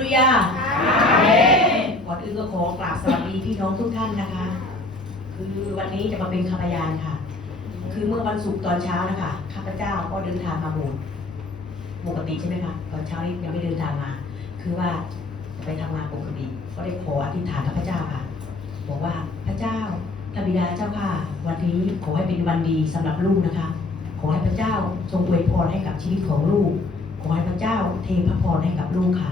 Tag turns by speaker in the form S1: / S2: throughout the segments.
S1: ลูยาก่อนอื่นก็ขอกราบสวัสดีพี่น้องทุกท่านนะคะ คือวันนี้จะมาเป็นคำพยานค่ะ คือเมื่อวันศุกร์ตอนเช้านะคะข้าพเจ้าก็เดินทางมาโบสถ์ปกติใช่ไหมคะตอนเช้านี้ยังไม่เดินทางมา คือว่าจะไปทำงานปกติก็ได้ขออธิษฐานกับพระเจ้าค่ะ บอกว่าพระเจ้าพระบิดาเจ้าค่ะ วันนี้ขอให้เป็นวันดีสำหรับลูกนะคะ ขอให้พระเจ้าทรงอวยพรให้กับชีวิตของลูก ขอให้พระเจ้าเทพระพรให้กับลูกค่ะ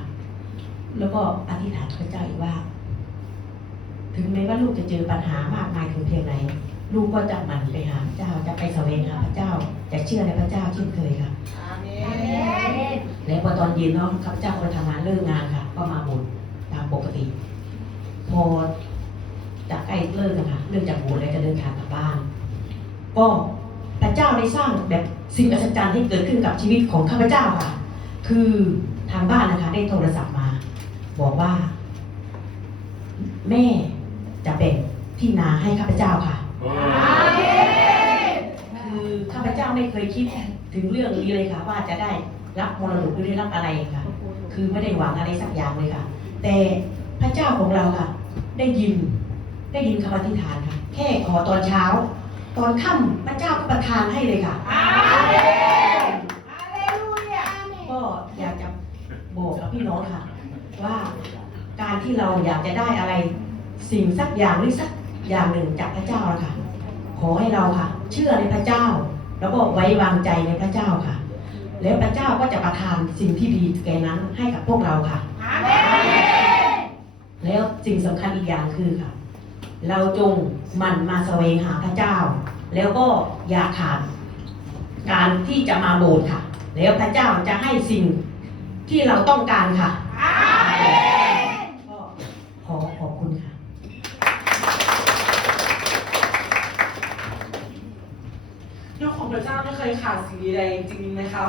S1: แล้วก็อธิษฐานกับพระเจ้าอีกว่า ถึงแม้ว่าลูกจะเจอปัญหามากมายถึงเพียงไหนลูกก็จะหมั่นไปหาพระเจ้าจะไปแสวงหาพระเจ้า จะเชื่อในพระเจ้าเช่นเคยค่ะแล้วพอตอนเย็นเนาะข้าพเจ้าก็ไปทำงานเลิกงานค่ะ ก็มาโบสถ์ตามปกติ พอจากใกล้เลิกกันค่ะเลิกจากโบสถ์แล้วจะเดินทางกลับบ้าน ก็พระเจ้าได้สร้างแบบสิ่งอัศจรรย์ให้เกิดขึ้นกับชีวิตของข้าพเจ้าค่ะ คือทางบ้านนะคะ ได้โทรศัพท์มา บอกว่า แม่จะแบ่งที่นาให้ข้าพเจ้าค่ะ คือข้าพเจ้าไม่เคยคิดถึงเรื่องนี้เลยค่ะ ว่าจะได้รับมรดกหรือได้รับอะไรค่ะ คือไม่ได้หวังอะไรสักอย่างเลยค่ะ แต่พระเจ้าของเราค่ะ ได้ยินได้ยินคำอธิษฐานค่ะ แค่ขอตอนเช้า ตอนค่ำพระเจ้าก็ประทานให้เลยค่ะก็อยากจะบอกกับพี่น้องค่ะ ว่าการที่เราอยากจะได้อะไรสิ่งสักอย่างหรือสักอย่างหนึ่งจากพระเจ้านะคะขอให้เราค่ะ เชื่อในพระเจ้า แล้วก็ไว้วางใจในพระเจ้าค่ะ แล้วพระเจ้าก็จะประทานสิ่งที่ดีแก่นั้นให้กับพวกเราค่ะ แล้วสิ่งสำคัญอีกอย่างคือค่ะ เราจงหมันมาแสวงหาพระเจ้า แล้วก็อย่าขาดการที่จะมาโบสถ์ค่ะ แล้วพระเจ้าจะให้สิ่งที่เราต้องการค่ะก็ขอขอบคุณค่ะ
S2: ลูกของพระเจ้า ไม่เคยขาดสิ่งใดจริงไหมครับ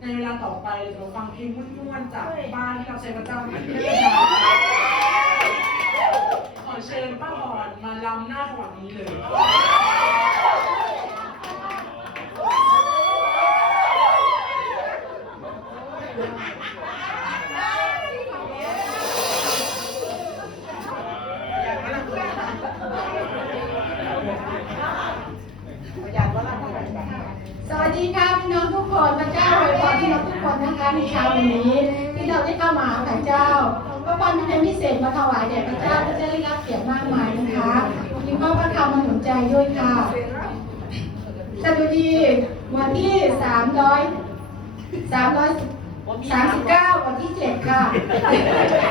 S2: ในเวลาต่อไปเราฟังเพลงม่วนๆจากบ้านที่เราใช้พระเจ้าเป็นที่ประจำขอเชิญป้าอ่อนมาลำหน้าถวายนี้เลย
S3: ในเช้าวันนี้ ที่เราได้เข้ามาหาพระเจ้าพระพรที่เป็นพิเศษมาถวายแด่พระเจ้าพระเจ้าได้รับเกียรติมากมายนะคะมีข้อพระคำมาหนุนใจด้วยค่ะสดุดีวันที่สามร้อยสามร้อยสามสิบเก้าวันที่เจ็ดค่ะ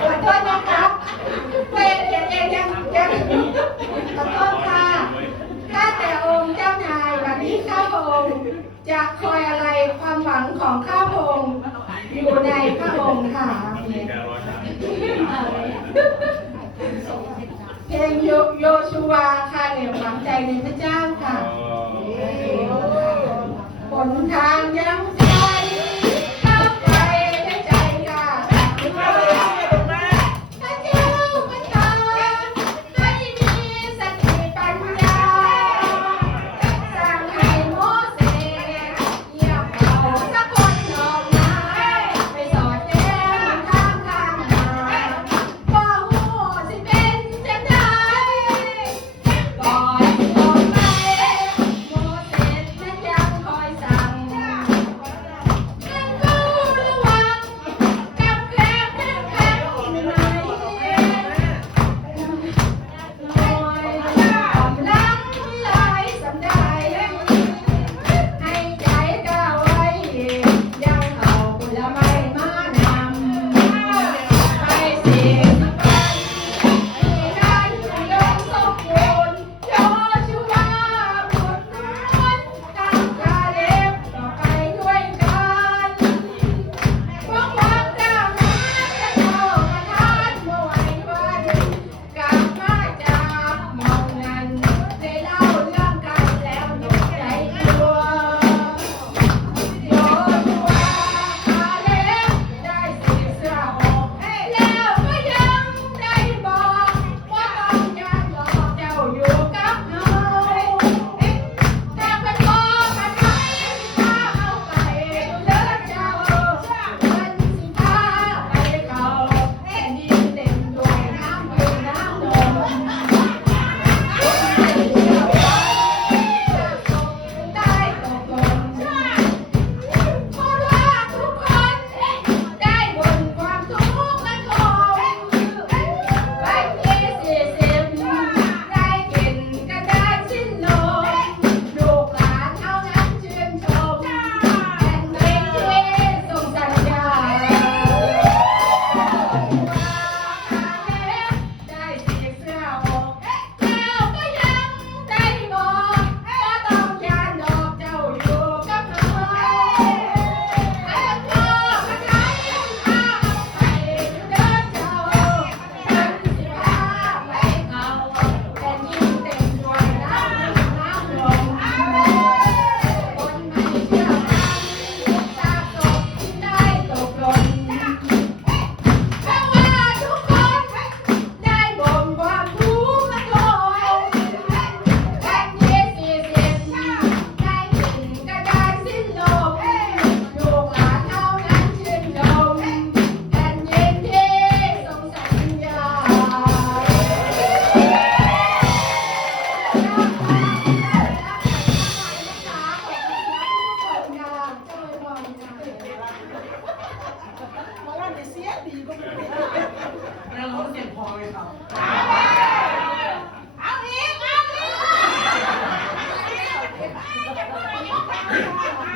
S3: ขอโทษนะคะเป็นยังยังยังยังขอโทษค่ะข้าแต่องค์เจ้านายวันนี้ข้าพระองค์จะคอยอะไรความหวังของข้าพ องค์อยู่ในพระองค์ค่ะเพลงโยโยชูวาค่ะเหนี่ยวหวังใจในพระเจ้าค่ะผลทาง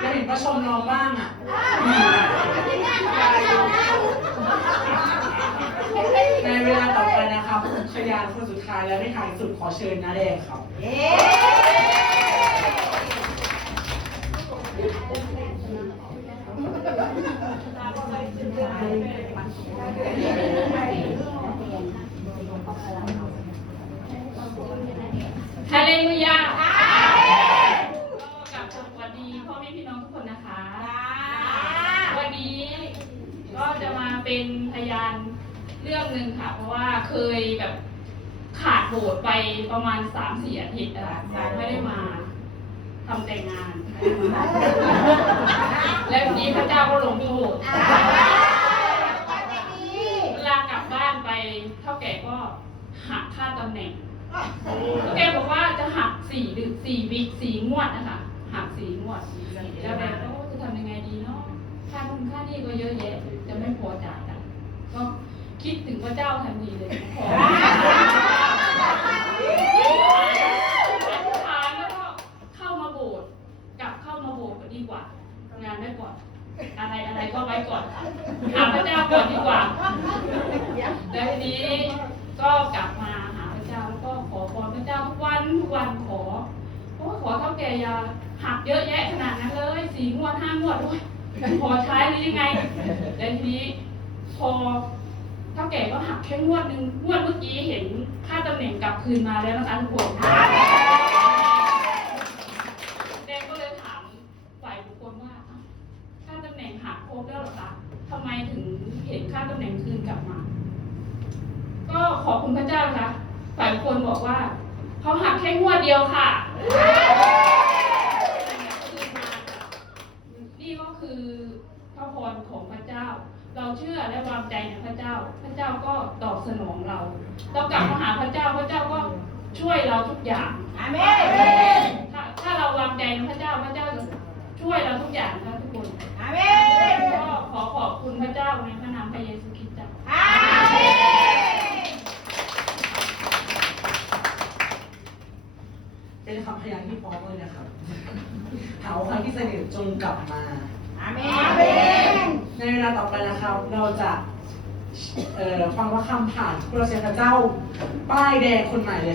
S3: จะเห็นพระชมเอาบ้างอะในเวลาต่อไปนะครับช
S2: ยานคนสุดท้ายและไม่ท้ายสุดขอเชิญนาแดงครับ
S4: เย้ เป็นพยานเรื่องหนึ่งค่ะ เพราะว่าเคยแบบขาดโบสถ์ไปประมาณสามสี่อาทิตย์อะค่ะไม่ได้มาทำแต่งงาน แล้วทีนี้พระเจ้าก็ลงโทษเวลากลับบ้านไปเท่าแก่ก็หักค่าตำแหน่งเท่าแก่บอกว่าจะหักสี่ดึกสี่วิกสี่งวดนะคะหักสี่งวดแล้วแบบโอ้จะทำยังไงดีเนาะค่าทุนค่านี่ก็เยอะแยะจะไม่พอจ่ายอะ ก็คิดถึงพระเจ้าทันทีเลยขออธิษฐานแล้วก็เข้ามาโบสถ์กลับเข้ามาโบสถ์ก็ดีกว่าทำงานไว้ก่อน อะไรอะไรก็ไว้ก่อนหาพระเจ้าก่อนดีกว่าแล้วทีนี้ก็กลับมาหาพระเจ้าแล้วก็ขอพรพระเจ้าทุกวันทุกวันขอโอ้ยขอเท่าแก่ยาหักเยอะแยะขนาดนั้นเลยสี่งวดห้างวดโอ้ยพอใช้หรือยังไงแล้วทีนี้ พอเท่าแก่ก็หักแค่งวดหนึ่งงวดเมื่อกี้เห็นค่าตำแหน่งกลับคืนมาแล้วนะคะทุกคนแดงก็เลยถามฝ่ายบุคคลว่าอ้าวค่าตำแหน่งหักครบแล้วหรอคะทำไมถึงเห็นค่าตำแหน่งคืนกลับมา ก็ขอบคุณพระเจ้าค่ะฝ่ายบุคนบอกว่าเขาหักแค่งวดเดียวค่ะ นี่ก็คือพระพรของพระเจ้า เราเชื่อ และวางใจในพระเจ้า พระเจ้าก็ตอบสนองเราเรากลับมาหาพระเจ้า พระเจ้าก็ช่วยเราทุกอย่าง
S1: อาเมน
S4: ถ้าถ้าเราวางใจในพระเจ้า พระเจ้าจะช่วยเราทุกอย่างนะทุกคน
S1: อาเมน
S4: ก็ขอขอบคุณพระเจ้าในพระนามพระเยซูคริสต์เจ้า
S1: อาเมน
S2: เป็นคำพยานที่ฟ้องเลยนะครับหาครั้งที่เสด็จจงกลับมา
S1: อาเมน
S2: ใน เวลาต่อไปนะครับเราจะฟังว่าคำผ่านผู้รับใช้พระเจ้าป้ายแดงคนใหม่เลย